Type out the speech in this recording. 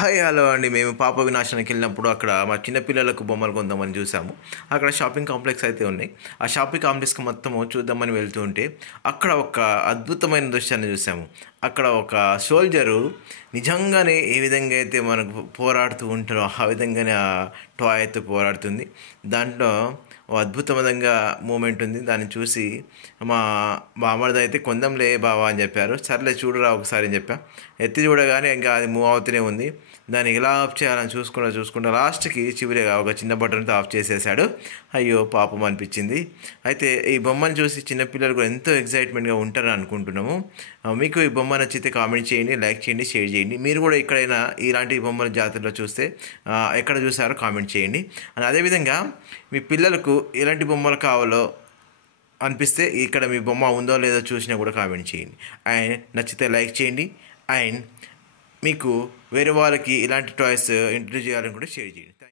Hi hello అండి. మేము పాప వినాశనానికి వెళ్ళినప్పుడు అక్కడ మా చిన్నపిల్లలకు బొమ్మలు కొందామని చూసాము. అక్కడ షాపింగ్ కాంప్లెక్స్ అయితే ఉన్నాయి. ఆ షాపింగ్ కాంప్లెక్స్కి మొత్తము చూద్దామని వెళ్తూ ఉంటే అక్కడ ఒక అద్భుతమైన దృశ్యాన్ని చూసాము. అక్కడ ఒక సోల్జరు నిజంగానే ఏ విధంగా అయితే మనకు పోరాడుతూ ఉంటారో ఆ విధంగానే ఆ టాయ్ అయితే పోరాడుతుంది. దాంట్లో ఓ అద్భుతమైన మూమెంట్ ఉంది. దాన్ని చూసి మా బామ్మర్ది అయితే కొందాంలే బావా అని చెప్పారు. సర్లే చూడరా ఒకసారి అని చెప్పా. ఎత్తి చూడగానే ఇంకా అది మూవ్ అవుతూనే ఉంది. దాన్ని ఎలా ఆఫ్ చేయాలని చూసుకుంటా లాస్ట్కి చివరిగా ఒక చిన్న బటన్తో ఆఫ్ చేసేసాడు. అయ్యో పాపం అనిపించింది. అయితే ఈ బొమ్మను చూసి చిన్నపిల్లలు కూడా ఎంతో ఎగ్జైట్మెంట్గా ఉంటారని అనుకుంటున్నాము. మీకు ఈ బొమ్మ నచ్చితే కామెంట్ చేయండి, లైక్ చేయండి, షేర్ చేయండి. మీరు కూడా ఎక్కడైనా ఇలాంటి బొమ్మల జాతరలో చూస్తే ఎక్కడ చూసారో కామెంట్ చేయండి. అండ్ అదేవిధంగా మీ పిల్లలకు ఎలాంటి బొమ్మలు కావాలో అనిపిస్తే ఇక్కడ మీ బొమ్మ ఉందో లేదో చూసినా కూడా కామెంట్ చేయండి. అండ్ నచ్చితే లైక్ చేయండి. అండ్ మీకు వేరే వాళ్ళకి ఇలాంటి టాయ్స్ ఇంట్రడ్యూస్ చేయాలని కూడా షేర్ చేయండి.